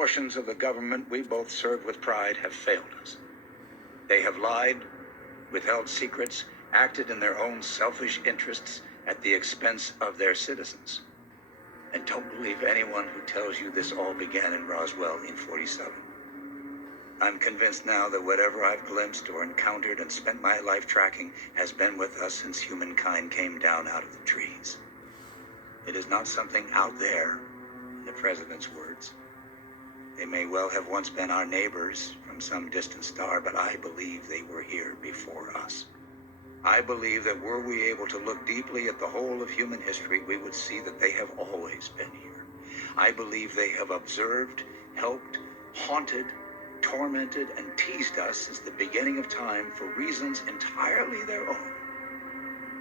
portions of the government we both serve with pride have failed us. They have lied, withheld secrets, acted in their own selfish interests at the expense of their citizens. And don't believe anyone who tells you this all began in Roswell in '47. I'm convinced now that whatever I've glimpsed or encountered and spent my life tracking has been with us since humankind came down out of the trees. It is not something out there, in the president's words. They may well have once been our neighbors from some distant star, but I believe they were here before us. I believe that were we able to look deeply at the whole of human history, we would see that they have always been here. I believe they have observed, helped, haunted, tormented, and teased us since the beginning of time for reasons entirely their own.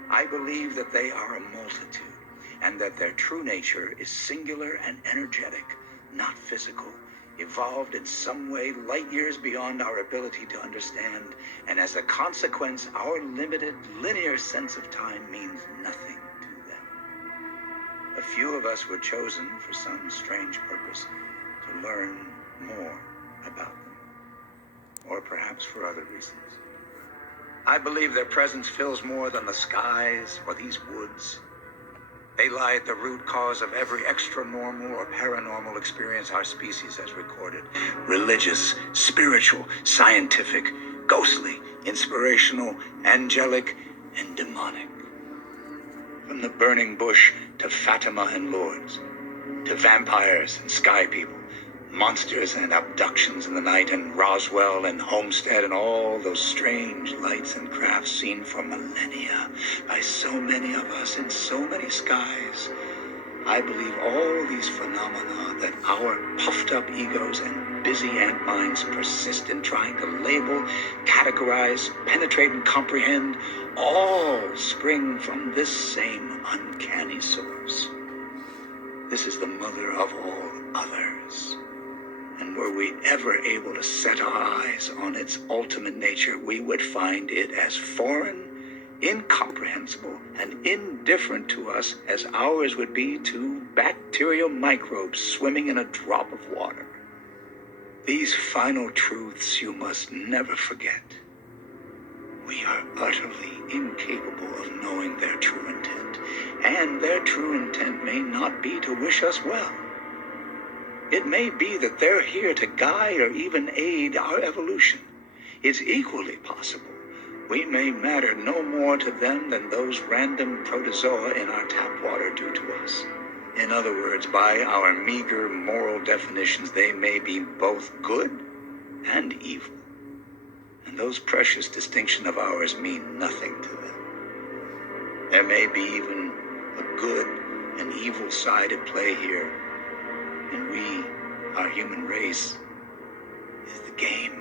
I believe that they are a multitude, and that their true nature is singular and energetic, not physical, evolved in some way light years beyond our ability to understand, and as a consequence, our limited, linear sense of time means nothing to them. A few of us were chosen for some strange purpose to learn more about them, or perhaps for other reasons. I believe their presence fills more than the skies or these woods. They lie at the root cause of every extra-normal or paranormal experience our species has recorded. Religious, spiritual, scientific, ghostly, inspirational, angelic, and demonic. From the burning bush to Fatima and Lourdes, to vampires and sky people, monsters and abductions in the night, and Roswell and Homestead and all those strange lights and crafts seen for millennia by so many of us in so many skies. I believe all these phenomena that our puffed up egos and busy ant minds persist in trying to label, categorize, penetrate, and comprehend all spring from this same uncanny source. This is the mother of all others. And were we ever able to set our eyes on its ultimate nature, we would find it as foreign, incomprehensible, and indifferent to us as ours would be to bacterial microbes swimming in a drop of water. These final truths you must never forget. We are utterly incapable of knowing their true intent, and their true intent may not be to wish us well. It may be that they're here to guide or even aid our evolution. It's equally possible we may matter no more to them than those random protozoa in our tap water do to us. In other words, by our meager moral definitions, they may be both good and evil. And those precious distinctions of ours mean nothing to them. There may be even a good and evil side at play here. And we, our human race, is the game.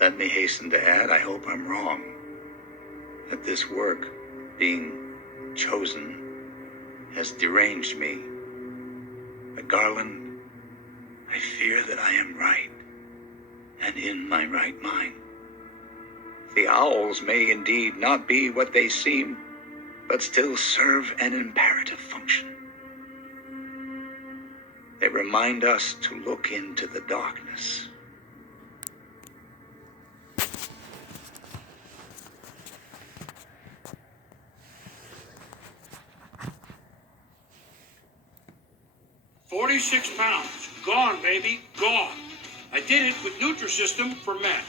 Let me hasten to add, I hope I'm wrong, that this work, being chosen, has deranged me. But Garland, I fear that I am right, and in my right mind. The owls may indeed not be what they seem, but still serve an imperative function. They remind us to look into the darkness. $46. Gone, baby, gone. I did it with Nutrisystem for men.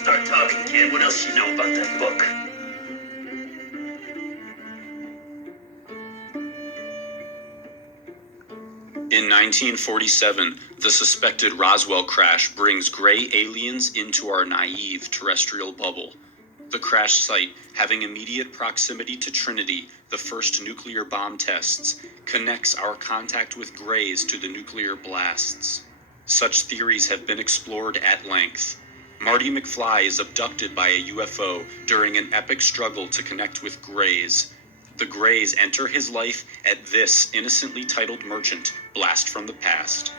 Start talking, kid. What else you know about that book? In 1947, the suspected Roswell crash brings gray aliens into our naive terrestrial bubble. The crash site, having immediate proximity to Trinity, the first nuclear bomb tests, connects our contact with grays to the nuclear blasts. Such theories have been explored at length. Marty McFly is abducted by a UFO during an epic struggle to connect with grays. The Greys enter his life at this innocently titled merchant, Blast from the Past.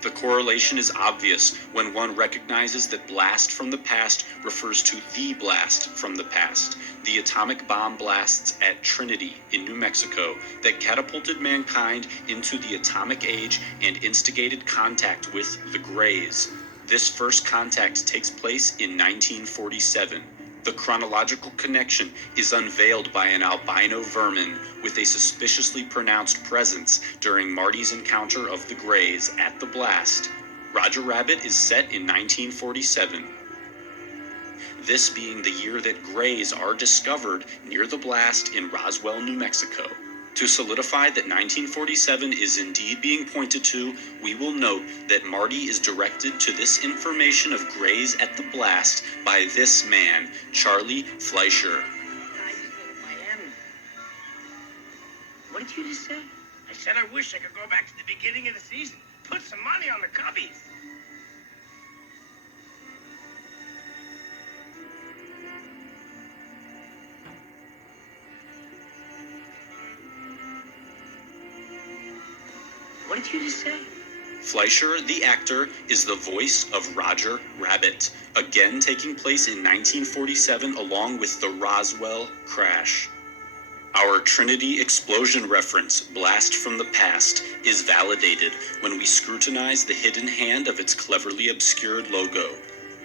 The correlation is obvious when one recognizes that Blast from the Past refers to the blast from the past, the atomic bomb blasts at Trinity in New Mexico that catapulted mankind into the atomic age and instigated contact with the Greys. This first contact takes place in 1947. The chronological connection is unveiled by an albino vermin with a suspiciously pronounced presence during Marty's encounter of the Greys at the blast. Roger Rabbit is set in 1947. This being the year that Greys are discovered near the blast in Roswell, New Mexico. To solidify that 1947 is indeed being pointed to, we will note that Marty is directed to this information of Greys at the blast by this man, Charlie Fleischer. Miami. What did you just say? I said I wish I could go back to the beginning of the season. Put some money on the Cubbies. What did you just say? Fleischer, the actor, is the voice of Roger Rabbit, again taking place in 1947 along with the Roswell crash. Our Trinity explosion reference, Blast from the Past, is validated when we scrutinize the hidden hand of its cleverly obscured logo.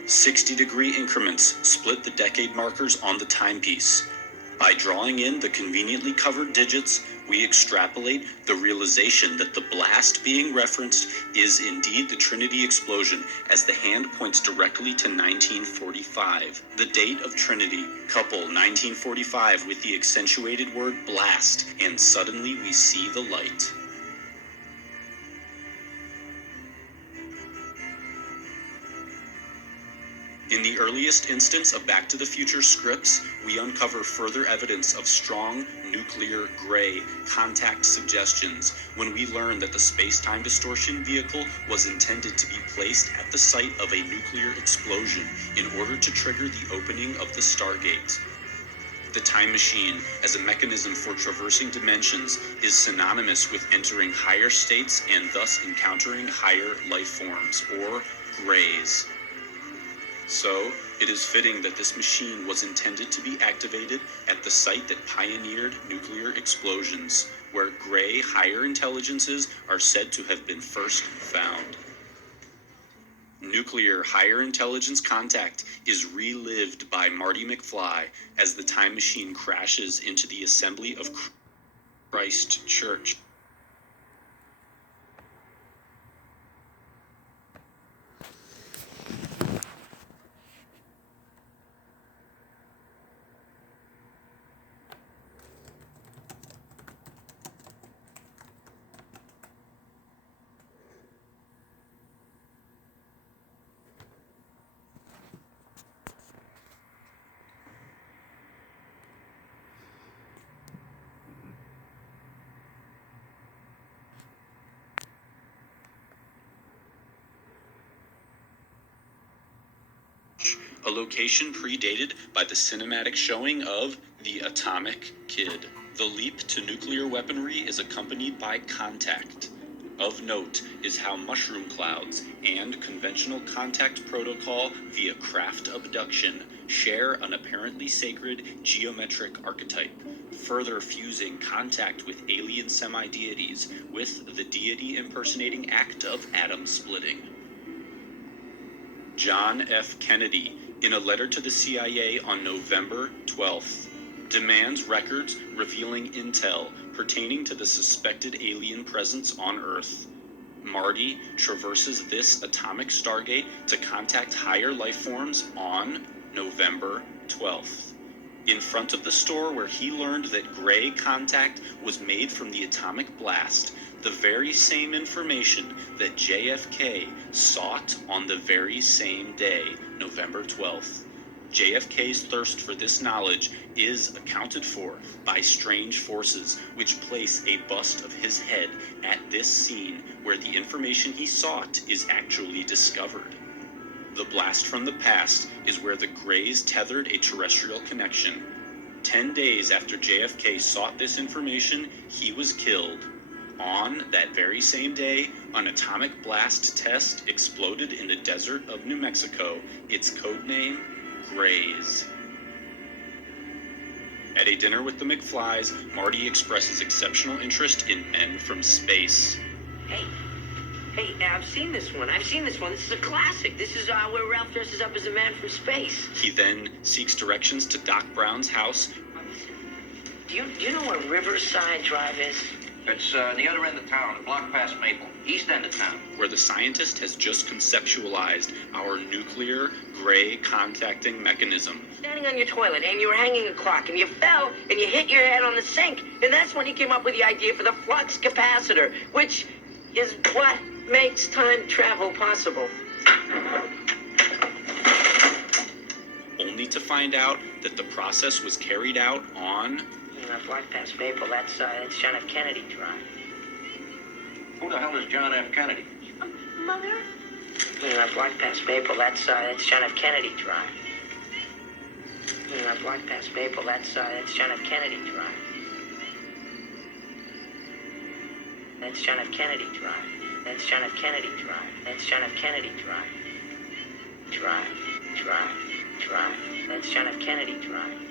60-degree increments split the decade markers on the timepiece. By drawing in the conveniently covered digits, we extrapolate the realization that the blast being referenced is indeed the Trinity explosion, as the hand points directly to 1945. The date of Trinity, couple 1945 with the accentuated word blast, and suddenly we see the light. In the earliest instance of Back to the Future scripts, we uncover further evidence of strong nuclear gray contact suggestions when we learn that the space-time distortion vehicle was intended to be placed at the site of a nuclear explosion in order to trigger the opening of the Stargate. The time machine, as a mechanism for traversing dimensions, is synonymous with entering higher states and thus encountering higher life forms, or grays. So, it is fitting that this machine was intended to be activated at the site that pioneered nuclear explosions, where gray higher intelligences are said to have been first found. Nuclear higher intelligence contact is relived by Marty McFly as the time machine crashes into the Assembly of Christ Church. A location predated by the cinematic showing of The Atomic Kid. The leap to nuclear weaponry is accompanied by contact. Of note is how mushroom clouds and conventional contact protocol via craft abduction share an apparently sacred geometric archetype, further fusing contact with alien semi-deities with the deity impersonating act of atom splitting. John F. Kennedy, in a letter to the CIA on November 12th, demands records revealing intel pertaining to the suspected alien presence on Earth. Marty traverses this atomic stargate to contact higher life forms on November 12th. In front of the store where he learned that Gray contact was made from the atomic blast, the very same information that JFK sought on the very same day, November 12th. JFK's thirst for this knowledge is accounted for by strange forces which place a bust of his head at this scene where the information he sought is actually discovered. The blast from the past is where the Greys tethered a terrestrial connection. 10 days after JFK sought this information, he was killed. On that very same day, an atomic blast test exploded in the desert of New Mexico, its codename Greys. At a dinner with the McFlys, Marty expresses exceptional interest in men from space. Hey, I've seen this one. This is a classic. This is where Ralph dresses up as a man from space. He then seeks directions to Doc Brown's house. Do you know where Riverside Drive is? It's the other end of town, a block past Maple, east end of town. Where the scientist has just conceptualized our nuclear Gray contacting mechanism. Standing on your toilet, and you were hanging a clock, and you fell, and you hit your head on the sink. And that's when you came up with the idea for the flux capacitor, which is what makes time travel possible. Only to find out that the process was carried out on Block past Maple, that's John F. Kennedy Drive. Who the hell is John F. Kennedy? Mother? Block past Maple, that's John F. Kennedy Drive. Block past Maple, that's John F. Kennedy Drive. That's John F. Kennedy Drive. That's John F. Kennedy Drive. That's John F. Kennedy Drive. Drive. That's John F. Kennedy Drive.